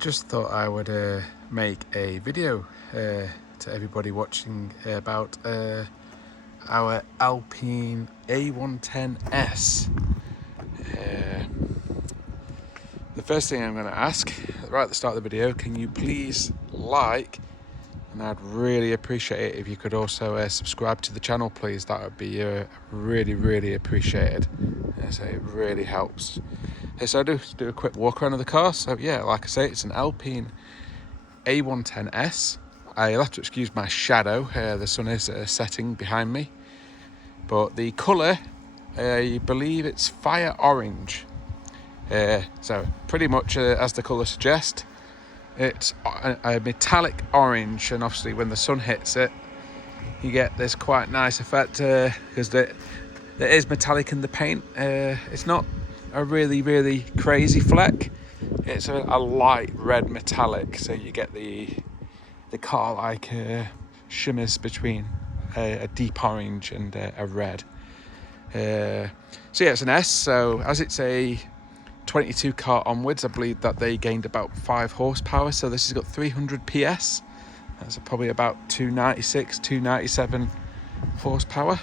Just thought I would make a video to everybody watching about our Alpine A110S. The first thing I'm going to ask right at the start of the video, can you please like, and I'd really appreciate it if you could also subscribe to the channel, please. That would be really appreciated. So it really helps. So I do a quick walk around of the car. So yeah, like I say, it's an Alpine A110S. You'll have to excuse my shadow. The sun is setting behind me. But the colour, you believe it's fire orange. So pretty much as the colour suggests, it's a metallic orange, and obviously when the sun hits it, you get this quite nice effect because there is metallic in the paint. It's not a really crazy fleck. It's a light red metallic, so you get the car like shimmers between a deep orange and a red. So yeah, it's an S. So as it's a 22 car onwards, I believe that they gained about 5 horsepower. So this has got 300 PS. That's probably about 296, 297 horsepower.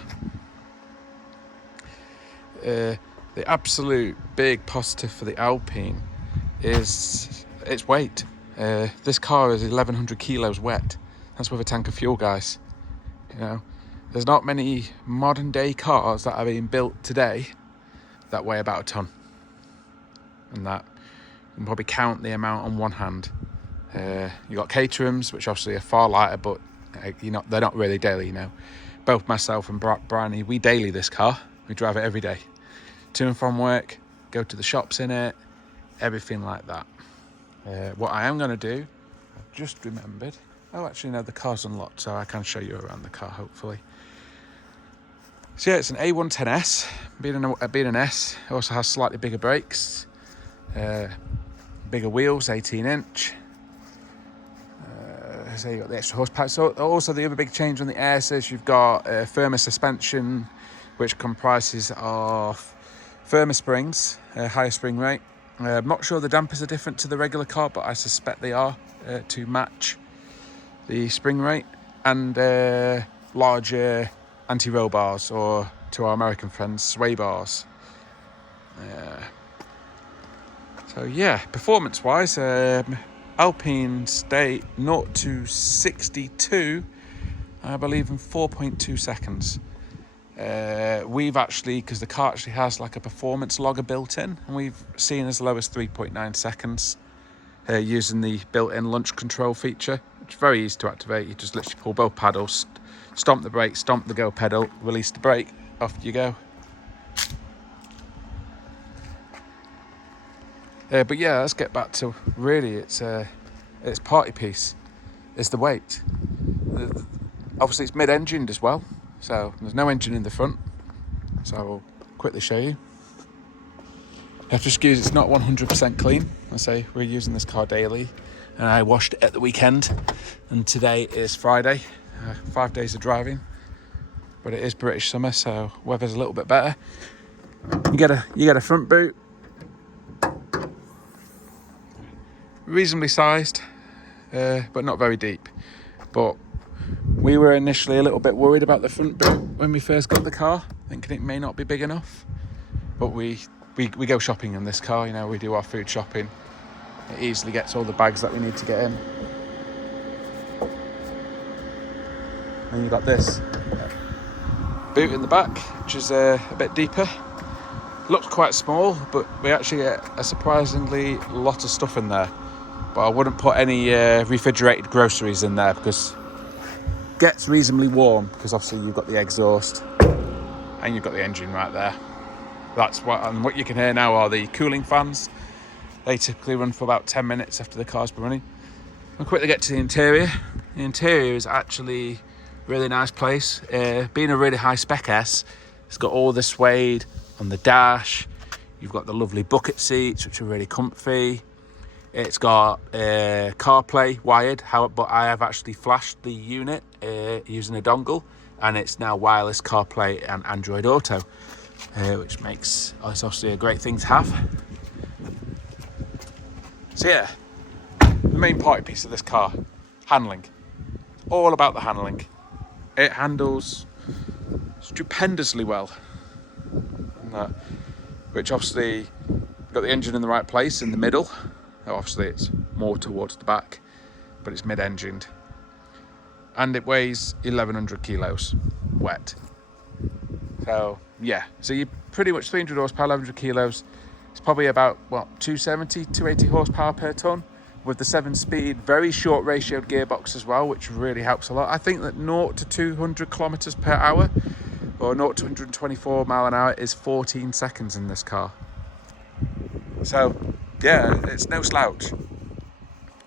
The absolute big positive for the Alpine is its weight. This car is 1,100 kilos wet. That's with a tank of fuel, guys. You know, there's not many modern day cars that are being built today that weigh about a ton. And that you can probably count the amount on one hand. You got Caterhams, which obviously are far lighter, but they're not really daily. You know, both myself and Bryony, we daily this car. We drive it every day, to and from work, go to the shops in it, everything like that. What I am going to do, I've just remembered. Oh, actually no, the car's unlocked, so I can show you around the car hopefully. So yeah, it's an A110S. Being an S, it also has slightly bigger brakes. Bigger wheels, 18-inch. So you got the extra horsepower. So also the other big change on the Air says you've got firmer suspension, which comprises of firmer springs, higher spring rate. I'm not sure the dampers are different to the regular car, but I suspect they are to match the spring rate, and larger anti-roll bars, or to our American friends, sway bars. So yeah, performance-wise, Alpine stay 0 to 62, I believe, in 4.2 seconds. We've actually, because the car actually has like a performance logger built in, and we've seen as low as 3.9 seconds using the built-in launch control feature, which is very easy to activate. You just literally pull both paddles, stomp the brake, stomp the go pedal, release the brake, off you go. But yeah, let's get back to really its party piece. It's the weight. Obviously it's mid-engined as well, so there's no engine in the front. So I'll quickly show you. You have to excuse, it's not 100% clean. I say we're using this car daily, and I washed it at the weekend, and today is Friday. 5 days of driving, but it is British summer, so weather's a little bit better. You get a front boot, reasonably sized, but not very deep. But we were initially a little bit worried about the front boot when we first got the car, thinking it may not be big enough. But we go shopping in this car, you know, we do our food shopping. It easily gets all the bags that we need to get in. And you've got this boot in the back, which is a bit deeper. Looks quite small, but we actually get a surprisingly lot of stuff in there. But I wouldn't put any refrigerated groceries in there, because it gets reasonably warm, because obviously you've got the exhaust and you've got the engine right there. And what you can hear now are the cooling fans. They typically run for about 10 minutes after the car's been running. I'll quickly get to the interior. The interior is actually really nice place. Being a really high spec S, it's got all the suede on the dash. You've got the lovely bucket seats, which are really comfy. It's got CarPlay wired, but I have actually flashed the unit using a dongle, and it's now wireless CarPlay and Android Auto, which makes it's obviously a great thing to have. So yeah, the main party piece of this car, handling. All about the handling. It handles stupendously well. And that, which obviously got the engine in the right place in the middle. Obviously it's more towards the back, but it's mid-engined. And it weighs 1,100 kilos wet. So yeah, so you're pretty much 300 horsepower, 1,100 kilos. It's probably about, what, 270, 280 horsepower per tonne with the 7-speed, very short ratioed gearbox as well, which really helps a lot. I think that 0 to 200 kilometers per hour or 0 to 124 mile an hour is 14 seconds in this car. So yeah, it's no slouch.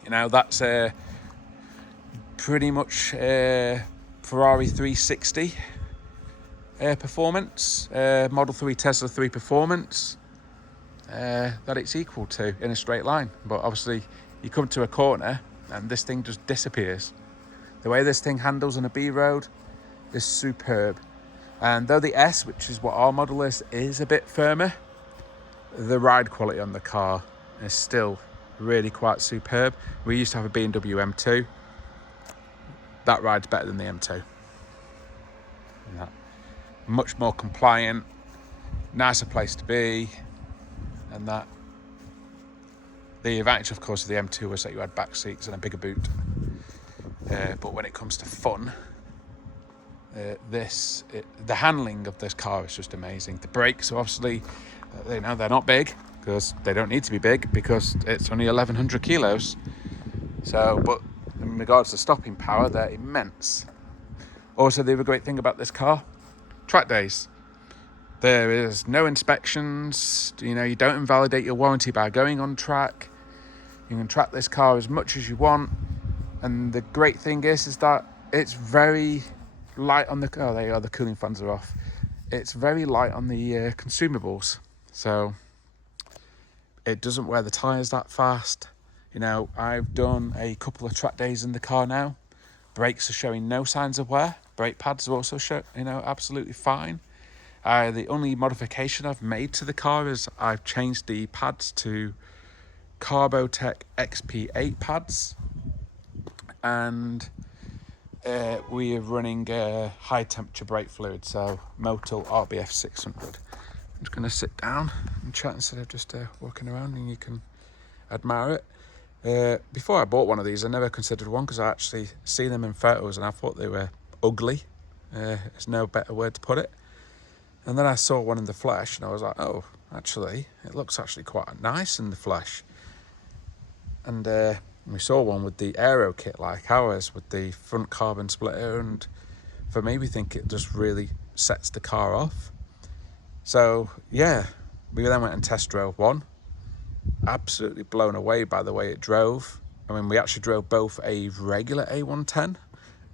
You know, that's pretty much Ferrari 360 performance, Model 3 Tesla 3 performance that it's equal to in a straight line. But obviously you come to a corner and this thing just disappears. The way this thing handles on a B road is superb. And though the S, which is what our model is a bit firmer, the ride quality on the car is still really quite superb. We used to have a BMW M2. That rides better than the M2. Yeah. Much more compliant, nicer place to be, and that. The advantage, of course, of the M2 was that you had back seats and a bigger boot. But when it comes to fun, the handling of this car is just amazing. The brakes, obviously, they're not big because they don't need to be big because it's only 1,100 kilos. So, but in regards to stopping power, they're immense. Also, the other great thing about this car, track days. There is no inspections. You know, you don't invalidate your warranty by going on track. You can track this car as much as you want. And the great thing is that it's very light on the... Oh, there you are, the cooling fans are off. It's very light on the consumables. So it doesn't wear the tyres that fast. You know, I've done a couple of track days in the car now. Brakes are showing no signs of wear. Brake pads are also absolutely fine. The only modification I've made to the car is I've changed the pads to Carbotech XP8 pads, and we are running high temperature brake fluid, so Motul RBF 600. I'm just going to sit down and chat instead of just walking around, and you can admire it. Before I bought one of these, I never considered one because I actually see them in photos and I thought they were ugly. There's no better word to put it. And then I saw one in the flesh and I was like, oh, actually, it looks actually quite nice in the flesh. And we saw one with the Aero kit like ours with the front carbon splitter, and for me, we think it just really sets the car off. So yeah, we then went and test drove one. Absolutely blown away by the way it drove. I mean, we actually drove both a regular A110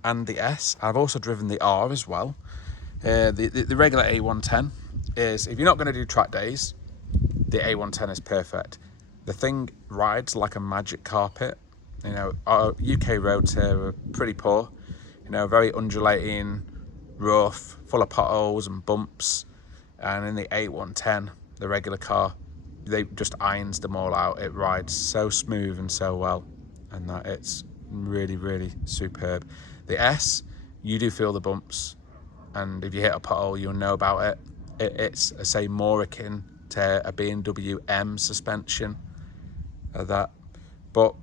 and the S. I've also driven the R as well. The regular A110 is, if you're not going to do track days, the A110 is perfect. The thing rides like a magic carpet. You know, our UK roads here are pretty poor. You know, very undulating, rough, full of potholes and bumps. And in the A110, the regular car, they just irons them all out. It rides so smooth and so well, and that it's really, really superb. The S, you do feel the bumps, and if you hit a pothole, you'll know about it. It's, I say, more akin to a BMW M suspension, that, but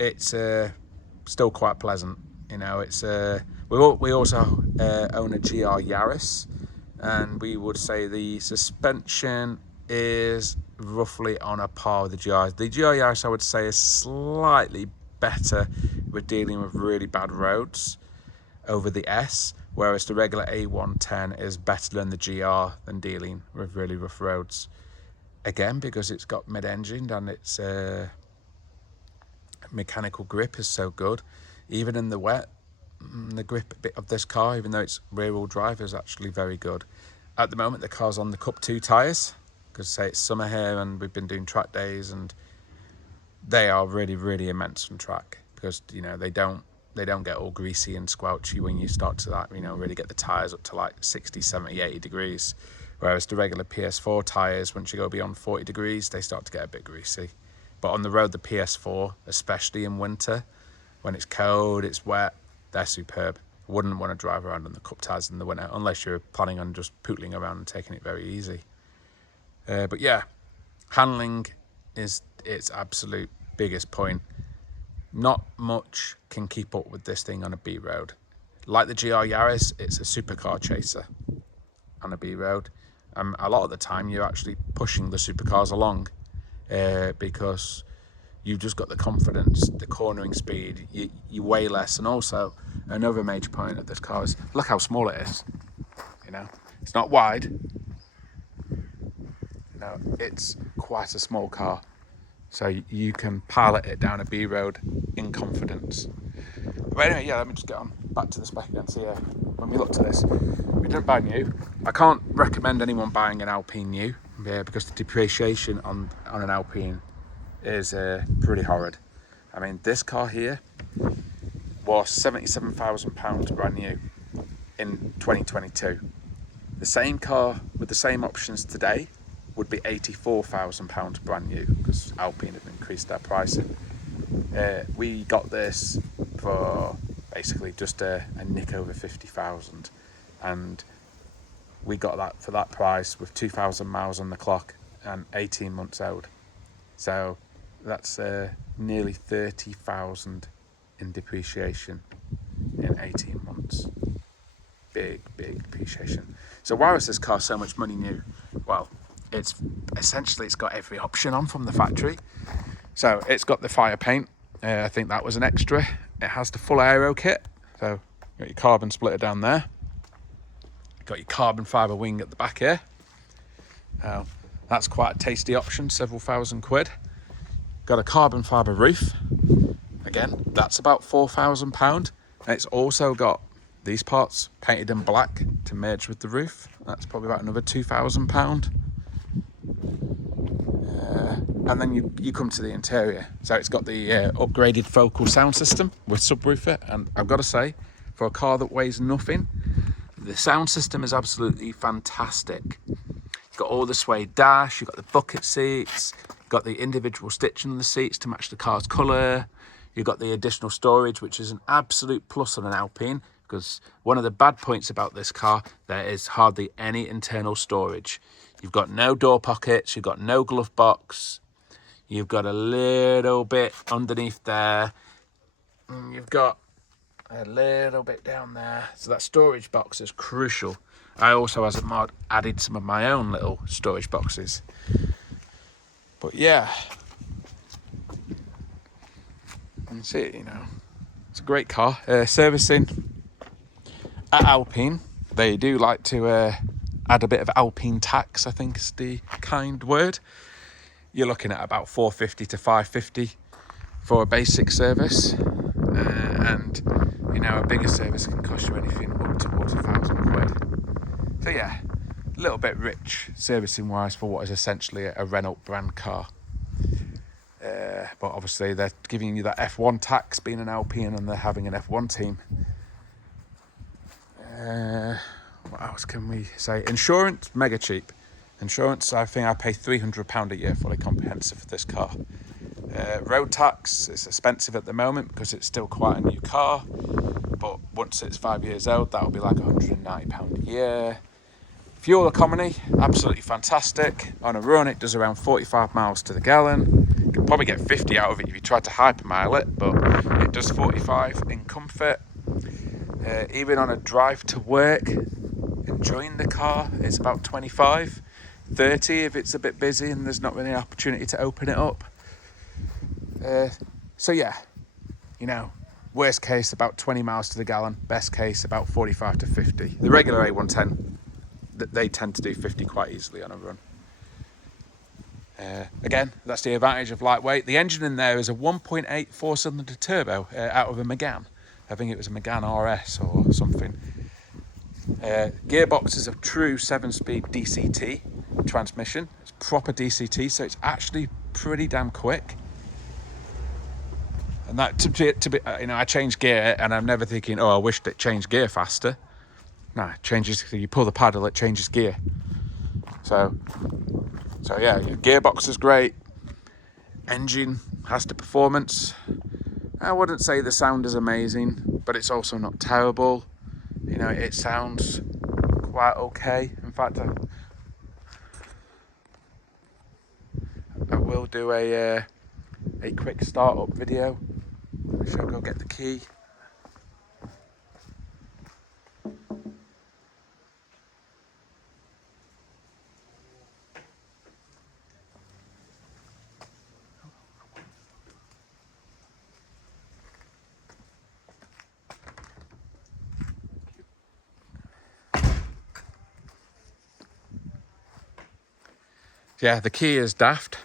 it's still quite pleasant. You know, it's we also own a GR Yaris, and we would say the suspension is roughly on a par with the GR. The GR Yaris, I would say, is slightly better with dealing with really bad roads over the S, whereas the regular A110 is better than the GR than dealing with really rough roads. Again, because it's got mid-engined and its mechanical grip is so good. Even in the wet, the grip bit of this car, even though it's rear-wheel drive, is actually very good. At the moment, the car's on the Cup 2 tyres, because say it's summer here and we've been doing track days, and they are really, really immense on track, because, you know, they don't get all greasy and squelchy when you start to, like, you know, really get the tyres up to like 60, 70, 80 degrees. Whereas the regular PS4 tyres, once you go beyond 40 degrees, they start to get a bit greasy. But on the road, the PS4, especially in winter, when it's cold, it's wet, they're superb. I wouldn't want to drive around on the cup tires in the winter unless you're planning on just pootling around and taking it very easy. But yeah, handling is its absolute biggest point. Not much can keep up with this thing on a B road. Like the GR Yaris, it's a supercar chaser on a B road. A lot of the time you're actually pushing the supercars along because you've just got the confidence, the cornering speed, you weigh less. And also another major point of this car is look how small it is. You know, it's not wide. No, it's quite a small car. So you can pilot it down a B road in confidence. But anyway, yeah, let me just get on back to the spec again. So yeah, when we looked at this, we didn't buy new. I can't recommend anyone buying an Alpine new because the depreciation on an Alpine is pretty horrid. I mean, this car here was £77,000 brand new in 2022. The same car with the same options today would be £84,000 brand new because Alpine have increased their pricing. We got this for basically just a nick over 50,000, and we got that for that price with 2,000 miles on the clock and 18 months old. So that's nearly 30,000 in depreciation in 18 months. Big depreciation. So why was this car so much money new? Well, it's got every option on from the factory. So it's got the fire paint. I think that was an extra. It has the full aero kit. So you got your carbon splitter down there. Got your carbon fibre wing at the back here. That's quite a tasty option, several £1,000. Got a carbon fibre roof. Again, that's about £4,000. And it's also got these parts painted in black to merge with the roof. That's probably about another £2,000. And then you come to the interior. So it's got the upgraded focal sound system with subwoofer. And I've got to say, for a car that weighs nothing, the sound system is absolutely fantastic. You've got all the suede dash, you've got the bucket seats, you've got the individual stitching on the seats to match the car's colour. You've got the additional storage, which is an absolute plus on an Alpine, because one of the bad points about this car, there is hardly any internal storage. You've got no door pockets, you've got no glove box, you've got a little bit underneath there, and you've got a little bit down there. So that storage box is crucial. I also, as a mod, added some of my own little storage boxes. But yeah, that's it, you know. It's a great car. Servicing at Alpine, they do like to add a bit of Alpine tax, I think is the kind word. You're looking at about £450 to £550 for a basic service, and you know, a bigger service can cost you anything up towards £1,000. So yeah, a little bit rich servicing wise for what is essentially a Renault brand car. But obviously they're giving you that F1 tax being an Alpine, and they're having an F1 team. What else can we say? Insurance, mega cheap. Insurance, I think I pay £300 a year fully comprehensive for this car. Road tax is expensive at the moment because it's still quite a new car, but once it's 5 years old, that'll be like £190 a year. Fuel economy, absolutely fantastic. On a run, it does around 45 miles to the gallon. You can probably get 50 out of it if you try to hypermile it, but it does 45 in comfort. Even on a drive to work, enjoying the car, it's about 25, 30 if it's a bit busy and there's not really an opportunity to open it up. So yeah, you know, worst case about 20 miles to the gallon, best case about 45 to 50. The regular A110, they tend to do 50 quite easily on a run. Again, that's the advantage of lightweight. The engine in there is a 1.8 four-cylinder turbo out of a Megane. I think it was a Megane RS or something. Gearbox is a true 7-speed DCT transmission. It's proper DCT, so it's actually pretty damn quick. And that to be, you know, I changed gear, and I'm never thinking, oh, I wish it changed gear faster. No, it changes. You pull the paddle, it changes gear. So yeah, your gearbox is great. engine has to performance. I wouldn't say the sound is amazing, but it's also not terrible. You know, it sounds quite okay. In fact, I will do a quick startup video. I shall go get the key. Yeah, the key is daft.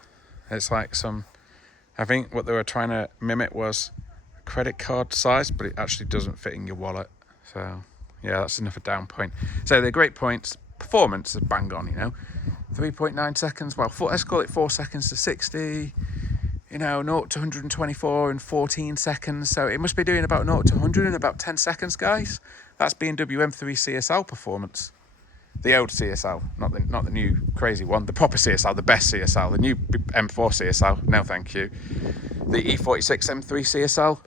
It's like some, I think what they were trying to mimic was a credit card size, but it actually doesn't fit in your wallet. So yeah, that's another down point. So they're great points. Performance is bang on, you know. 3.9 seconds, well, let's call it 4 seconds to 60. You know, 0 to 124 in 14 seconds. So it must be doing about 0 to 100 in about 10 seconds, guys. That's BMW M3 CSL performance. The old CSL, not the new crazy one. The proper CSL, the best CSL. The new M4 CSL, no thank you. The E46 M3 CSL,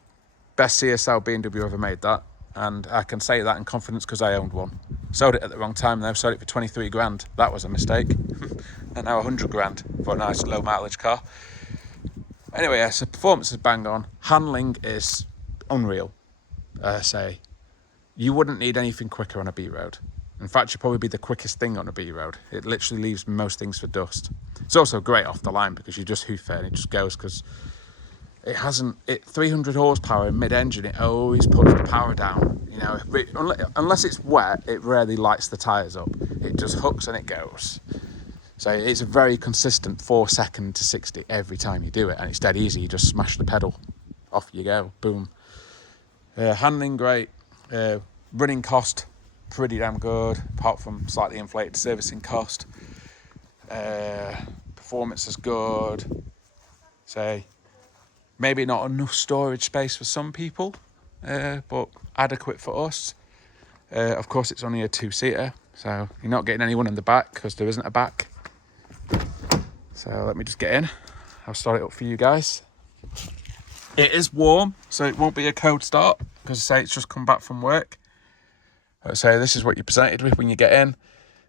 best CSL BMW ever made that. And I can say that in confidence because I owned one. Sold it at the wrong time though, sold it for 23 grand. That was a mistake. And now 100 grand for a nice low mileage car. Anyway, yeah, so performance is bang on. Handling is unreal. Say, you wouldn't need anything quicker on a B road. In fact, you'd probably be the quickest thing on a B road. It literally leaves most things for dust. It's also great off the line because you just hoof it and it just goes because it hasn't, 300 horsepower in mid-engine, it always puts the power down. You know, unless it's wet, it rarely lights the tyres up. It just hooks and it goes. So it's a very consistent 4 second to 60 every time you do it. And it's dead easy. You just smash the pedal, off you go, boom. Handling great, running cost, pretty damn good, apart from slightly inflated servicing cost. Performance is good. Say, maybe not enough storage space for some people, but adequate for us. Of course, it's only a 2-seater, so you're not getting anyone in the back because there isn't a back. So let me just get in. I'll start it up for you guys. It is warm, so it won't be a cold start because I say it's just come back from work. So this is what you're presented with when you get in.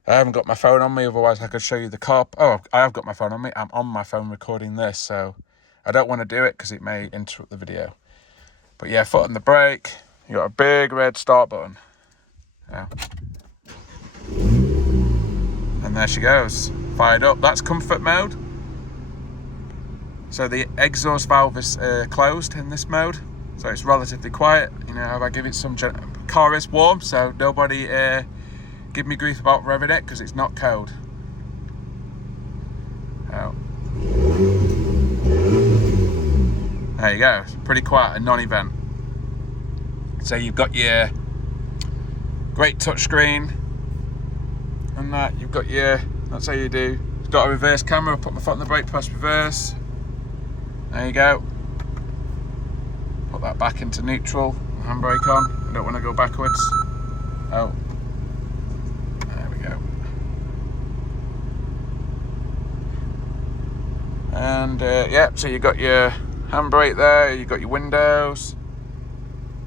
I haven't got my phone on me, otherwise I could show you the car. Oh, I have got my phone on me. I'm on my phone recording this, so I don't want to do it because it may interrupt the video. But yeah, foot on the brake. You got a big red start button. Yeah. And there she goes, fired up. That's comfort mode. So the exhaust valve is closed in this mode, so it's relatively quiet. You know, if I give it some, car is warm, so nobody give me grief about revving it because it's not cold. Oh. There you go, it's pretty quiet, a non-event. So you've got your great touchscreen, and that you've got your, that's how you do. You've got a reverse camera. Put my foot on the brake, press reverse. There you go. Put that back into neutral. Handbrake on. I don't want to go backwards. Oh. There we go. And yeah, so you got your handbrake there. You got your windows.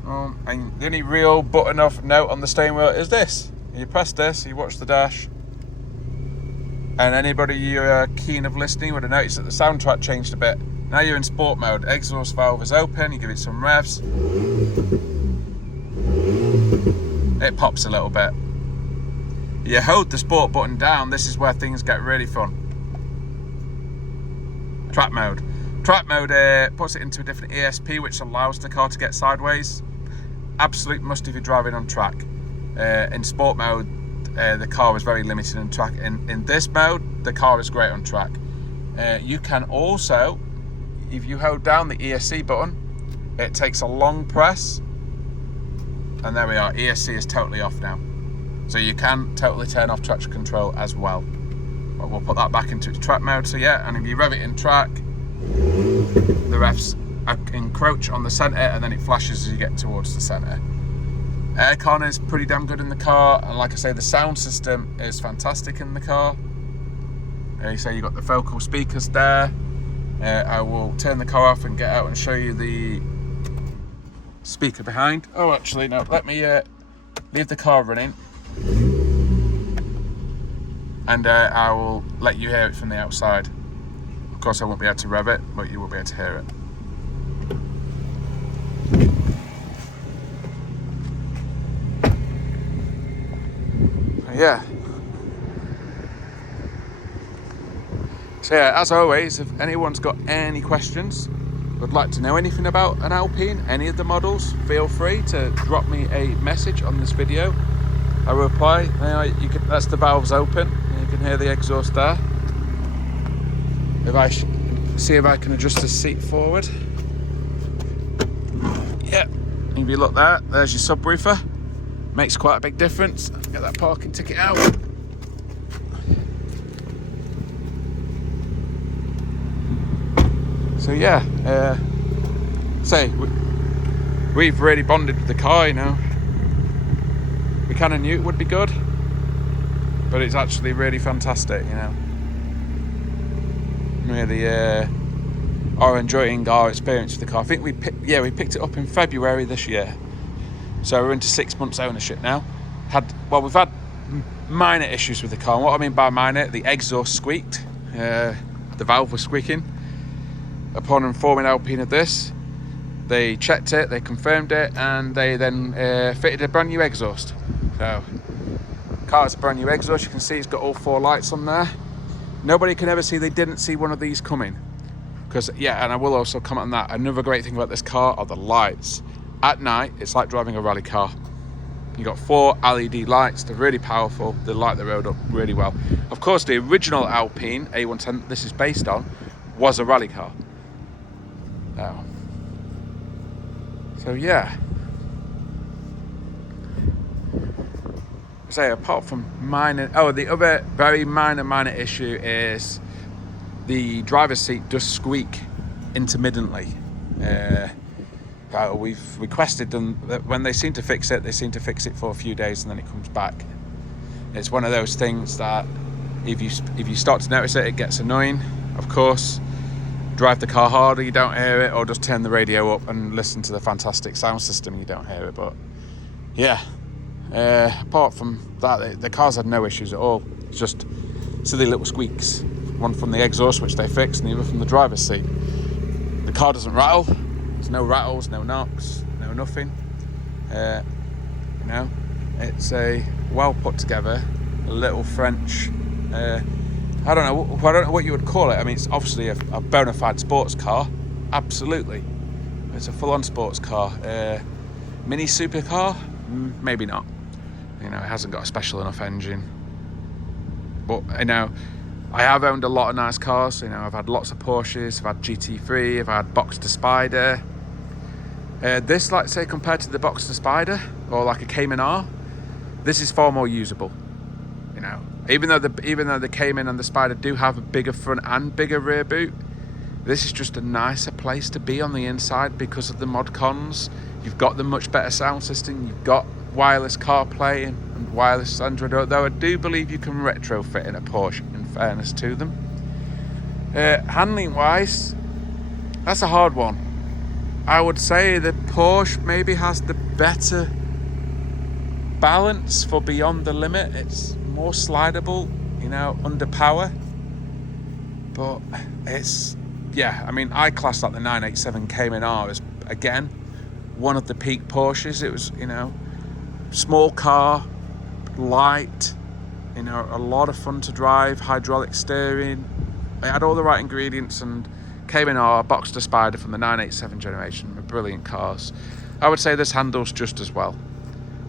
And the only real button off note on the steering wheel is this. You press this, you watch the dash. And anybody you're keen of listening would have noticed that the soundtrack changed a bit. Now you're in sport mode. Exhaust valve is open. You give it some revs. It pops a little bit. You hold the sport button down. This is where things get really fun. Track mode. Track mode puts it into a different ESP, which allows the car to get sideways. Absolute must if you're driving on track. In sport mode, the car is very limited on track. In this mode, the car is great on track. You can also, if you hold down the ESC button, it takes a long press, and there we are, ESC is totally off now. So you can totally turn off traction control as well. But we'll put that back into track mode. So yeah, and if you rev it in track, the revs encroach on the centre and then it flashes as you get towards the centre. Aircon is pretty damn good in the car, and like I say, the sound system is fantastic in the car. So you got the vocal speakers there. I will turn the car off and get out and show you the speaker behind. Oh, actually, no, let me leave the car running, and I will let you hear it from the outside. Of course, I won't be able to rev it, but you will be able to hear it. Yeah. So yeah, as always, if anyone's got any questions, would like to know anything about an Alpine, any of the models, feel free to drop me a message on this video. I will reply. You can, that's the valves open. You can hear the exhaust there. If I see if I can adjust the seat forward. Yeah, if you look there, there's your subwoofer. Makes quite a big difference. Get that parking ticket out. So yeah, we've really bonded with the car, you know. We kind of knew it would be good, but it's actually really fantastic, you know. Really are enjoying our experience with the car. I think we picked it up in February this year, so we're into 6 months ownership now. We've had minor issues with the car, and what I mean by minor, the exhaust squeaked, the valve was squeaking. Upon informing Alpine of this, they checked it, they confirmed it, and they then fitted a brand new exhaust. So, car has a brand new exhaust. You can see it's got all 4 lights on there. Nobody can ever see they didn't see one of these coming. Because, yeah, and I will also comment on that. Another great thing about this car are the lights. At night, it's like driving a rally car. You got 4 LED lights. They're really powerful. They light the road up really well. Of course, the original Alpine A110 this is based on was a rally car. So yeah. So apart from minor, the other very minor issue is the driver's seat does squeak intermittently. We've requested them that when they seem to fix it, they seem to fix it for a few days and then it comes back. It's one of those things that if you start to notice it, it gets annoying. Of course, drive the car harder, you don't hear it, or just turn the radio up and listen to the fantastic sound system, you don't hear it. But yeah, apart from that, the car's had no issues at all. It's just silly little squeaks, one from the exhaust, which they fixed, and the other from the driver's seat. The car doesn't rattle. There's no rattles, no knocks, no nothing. You know, it's a well put together little French. I don't know what you would call it. I mean, it's obviously a bona fide sports car. Absolutely, it's a full-on sports car. Mini supercar, maybe not. You know, it hasn't got a special enough engine. But you know, I have owned a lot of nice cars. You know, I've had lots of Porsches. I've had GT3. I've had Boxster Spider. This, like say, compared to the Boxster Spider or like a Cayman R, this is far more usable. You know, even though the Cayman and the Spider do have a bigger front and bigger rear boot, this is just a nicer place to be on the inside because of the mod cons. You've got the much better sound system. You've got wireless CarPlay and wireless Android Auto, though I do believe you can retrofit in a Porsche, in fairness to them. Handling wise, that's a hard one. I would say the Porsche maybe has the better balance for beyond the limit. It's more slidable, you know, under power. But it's, yeah, I mean, I class like the 987 Cayman R as, again, one of the peak Porsches. It was, you know, small car, light, you know, a lot of fun to drive, hydraulic steering. It had all the right ingredients, and Cayman R, Boxster Spider from the 987 generation were brilliant cars. I would say this handles just as well.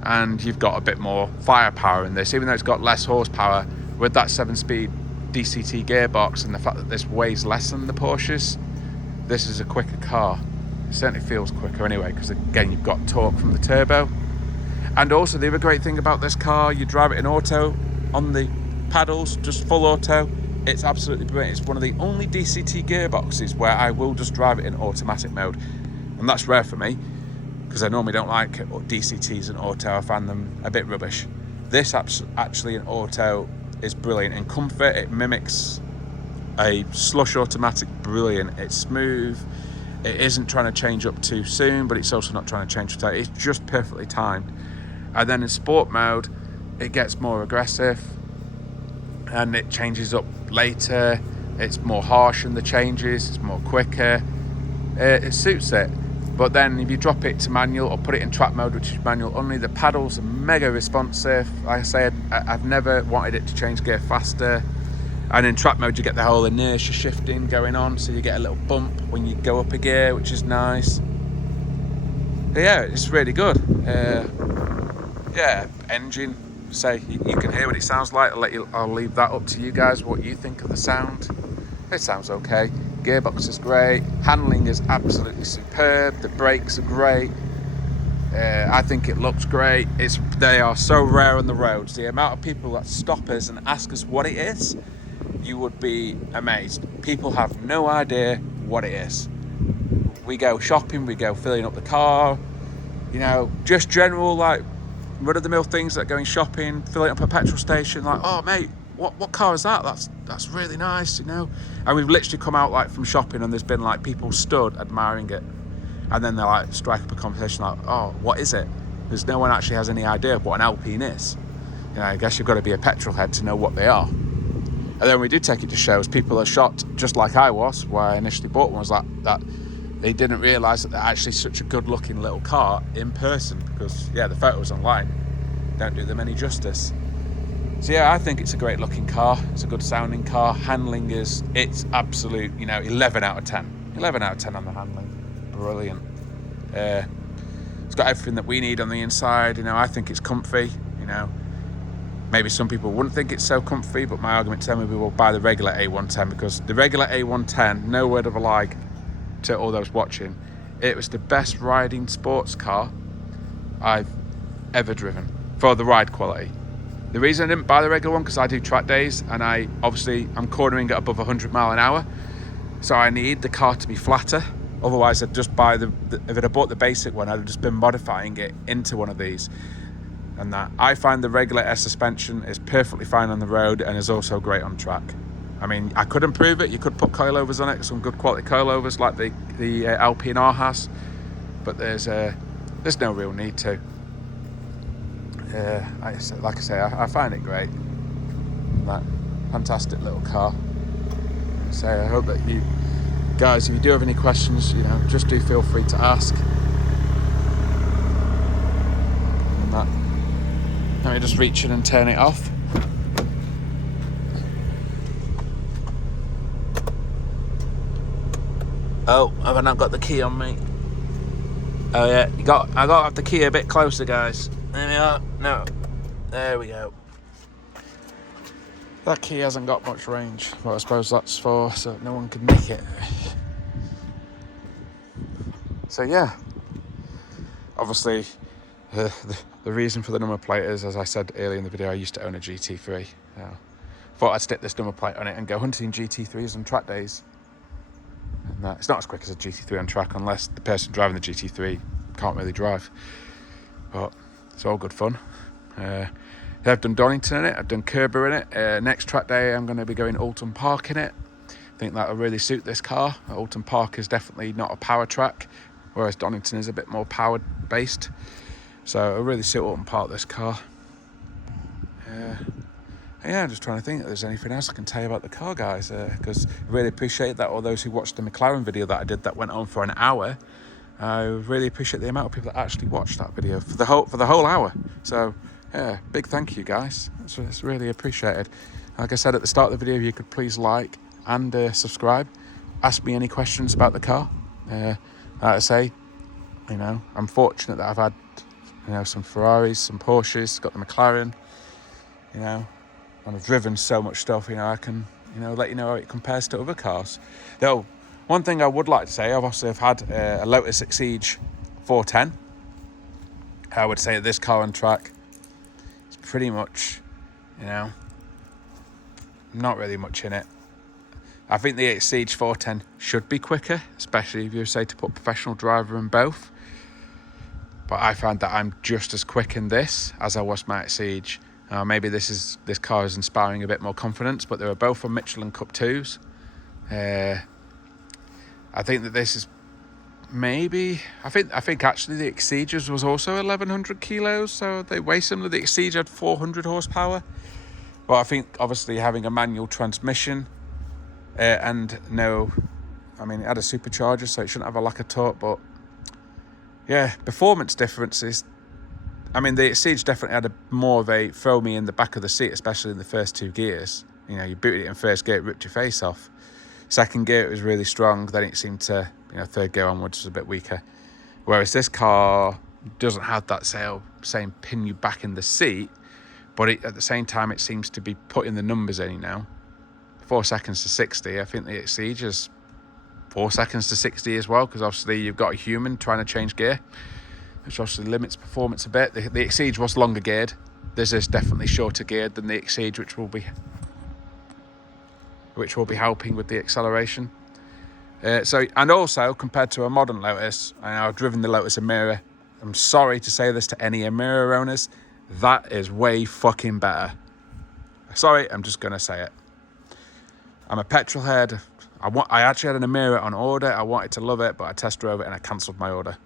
And you've got a bit more firepower in this, even though it's got less horsepower. With that 7-speed DCT gearbox and the fact that this weighs less than the Porsches, this is a quicker car. It certainly feels quicker anyway, because again, you've got torque from the turbo. And also the other great thing about this car, you drive it in auto on the paddles, just full auto. It's absolutely brilliant. It's one of the only DCT gearboxes where I will just drive it in automatic mode. And that's rare for me, because I normally don't like DCTs in auto. I find them a bit rubbish. This actually in auto is brilliant. In comfort, it mimics a slush automatic, brilliant. It's smooth. It isn't trying to change up too soon, but it's also not trying to change too. It's just perfectly timed. And then in sport mode, it gets more aggressive and it changes up later. It's more harsh in the changes, it's more quicker. It suits it. But then if you drop it to manual or put it in track mode, which is manual only, the pedals are mega responsive. Like I said, I've never wanted it to change gear faster. And in track mode, you get the whole inertia shifting going on, so you get a little bump when you go up a gear, which is nice. But yeah, it's really good. Yeah, engine, say you can hear what it sounds like. I'll leave that up to you guys, what you think of the sound. It sounds okay. Gearbox is great. Handling is absolutely superb. The brakes are great. I think it looks great. They are so rare on the roads. The amount of people that stop us and ask us what it is, you would be amazed. People have no idea what it is. We go shopping, we go filling up the car, you know, just general like run-of-the-mill things like going shopping, filling up a petrol station, like, oh mate, what car is that? That's really nice, you know. And we've literally come out like from shopping and there's been like people stood admiring it, and then they like strike up a conversation like, oh, what is it? Because no one actually has any idea of what an Alpine is. You know, I guess you've got to be a petrol head to know what they are. And then we do take it to shows, people are shocked, just like I was, where I initially bought one, was that they didn't realise that they're actually such a good looking little car in person, because yeah, the photos online don't do them any justice. So yeah, I think it's a great looking car. It's a good sounding car. Handling it's absolute, you know, 11 out of 10. 11 out of 10 on the handling. Brilliant. It's got everything that we need on the inside. You know, I think it's comfy, you know. Maybe some people wouldn't think it's so comfy, but my argument to them would be, well, buy the regular A110, because the regular A110, no word of a lie to all those watching, it was the best riding sports car I've ever driven for the ride quality. The reason I didn't buy the regular one, because I do track days and I'm cornering at above 100 mile an hour, so I need the car to be flatter. Otherwise I'd just buy if I'd have bought the basic one, I'd have just been modifying it into one of these. And that I find the regular air suspension is perfectly fine on the road and is also great on track. I mean, I could improve it. You could put coilovers on it, some good quality coilovers like the Alpine A has, but there's no real need to. Like I say, I find it great. That fantastic little car. So I hope that you guys, if you do have any questions, you know, just do feel free to ask. And that. Let me just reach in and turn it off. Oh, have I not got the key on me? Oh yeah, I got to have the key a bit closer, guys. There we are. No, there we go. That key hasn't got much range. Well, I suppose that's for so no one can nick it. So yeah, obviously the reason for the number plate is, as I said earlier in the video, I used to own a GT3. Thought I'd stick this number plate on it and go hunting GT3s on track days. And it's not as quick as a GT3 on track, unless the person driving the GT3 can't really drive. But it's all good fun. I've done Donington in it, I've done Kerber in it. Next track day I'm going to be going Alton Park in it. I think that'll really suit this car. Alton Park is definitely not a power track, whereas Donington is a bit more power based. So it'll really suit Alton Park, this car. Yeah, I'm just trying to think if there's anything else I can tell you about the car, guys, because I really appreciate that. All those who watched the McLaren video that I did that went on for an hour, I really appreciate the amount of people that actually watched that video for the whole hour. So yeah, big thank you, guys. It's really appreciated. Like I said at the start of the video, if you could please like and subscribe. Ask me any questions about the car. Like I say, you know, I'm fortunate that I've had, you know, some Ferraris, some Porsches, got the McLaren, you know, and I've driven so much stuff, you know, I can, you know, let you know how it compares to other cars. Though, one thing I would like to say, I've had a Lotus Exige 410. I would say that this car on track is pretty much, you know, not really much in it. I think the Exige 410 should be quicker, especially if you say to put professional driver in both. But I find that I'm just as quick in this as I was my Exige. Maybe this car is inspiring a bit more confidence, but they were both on Michelin Cup 2s. I think that this is maybe, I think actually the Exigers was also 1100 kilos, so they weigh similar. The Exige had 400 horsepower, but I think obviously having a manual transmission and no, I mean, it had a supercharger, so it shouldn't have a lack of torque, but yeah, performance differences. I mean, the Exige definitely had more of a throw me in the back of the seat, especially in the first 2 gears. You know, you booted it in first gear, it ripped your face off. Second gear, it was really strong. Then it seemed to, you know, third gear onwards was a bit weaker. Whereas this car doesn't have that same pin you back in the seat, but at the same time, it seems to be putting the numbers in now. 4 seconds to 60. I think the Exige is 4 seconds to 60 as well, because obviously you've got a human trying to change gear, which obviously limits performance a bit. The Exige was longer geared. This is definitely shorter geared than the Exige, which will be helping with the acceleration. And also compared to a modern Lotus, I've driven the Lotus Emira. I'm sorry to say this to any Emira owners, that is way fucking better. Sorry, I'm just gonna say it. I'm a petrol head. I actually had an Emira on order. I wanted to love it, but I test drove it and I cancelled my order.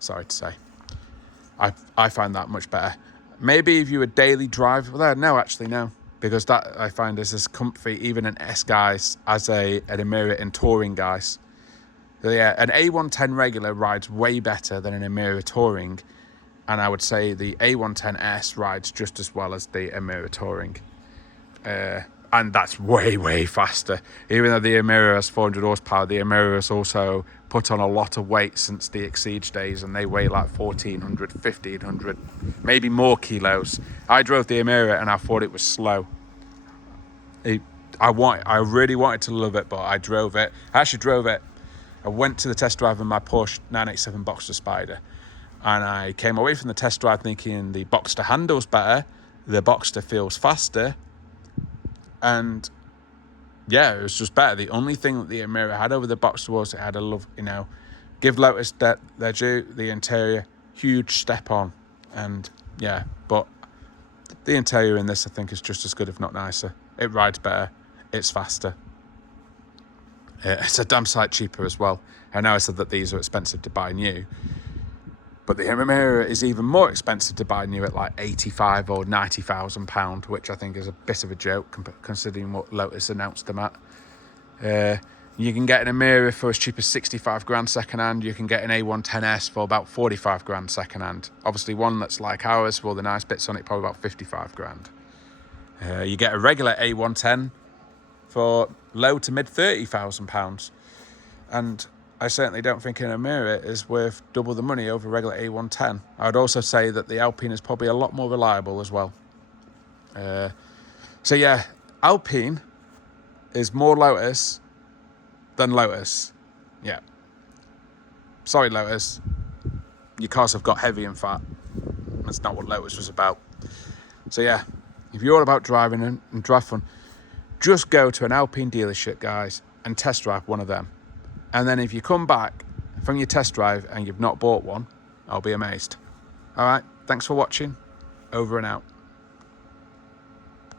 Sorry to say. I find that much better. Maybe if you were daily drive, no. Because that I find is as comfy, even an S guys, as an Emira in touring guys. So yeah, an A110 regular rides way better than an Emira touring, and I would say the A110S rides just as well as the Emira touring, and that's way faster. Even though the Emira has 400 horsepower, the Emira has also put on a lot of weight since the Exige days, and they weigh like 1400, 1500, maybe more kilos. I drove the Emira and I thought it was slow. I really wanted to love it, but I drove it. I actually drove it. I went to the test drive in my Porsche 987 Boxster Spider, and I came away from the test drive thinking the Boxster handles better, the Boxster feels faster, and yeah, it was just better. The only thing that the Emira had over the Boxster was it had give Lotus their due, the interior, huge step on, and yeah, but the interior in this I think is just as good, if not nicer. It rides better, it's faster. It's a damn sight cheaper as well. I know I said that these are expensive to buy new, but the Emira is even more expensive to buy new at like 85 or 90,000 pound, which I think is a bit of a joke considering what Lotus announced them at. You can get an Emira for as cheap as 65 grand second hand. You can get an A110S for about 45 grand second hand. Obviously one that's like ours with all the nice bits on it, probably about 55 grand. You get a regular A110 for low to mid 30,000 pounds, and I certainly don't think an Emira is worth double the money over a regular A110. I would also say that the Alpine is probably a lot more reliable as well. So yeah, Alpine is more Lotus than Lotus. Yeah. Sorry, Lotus. Your cars have got heavy and fat. That's not what Lotus was about. So yeah, if you're all about driving and drive fun, just go to an Alpine dealership, guys, and test drive one of them. And then if you come back from your test drive and you've not bought one, I'll be amazed. All right, thanks for watching. Over and out.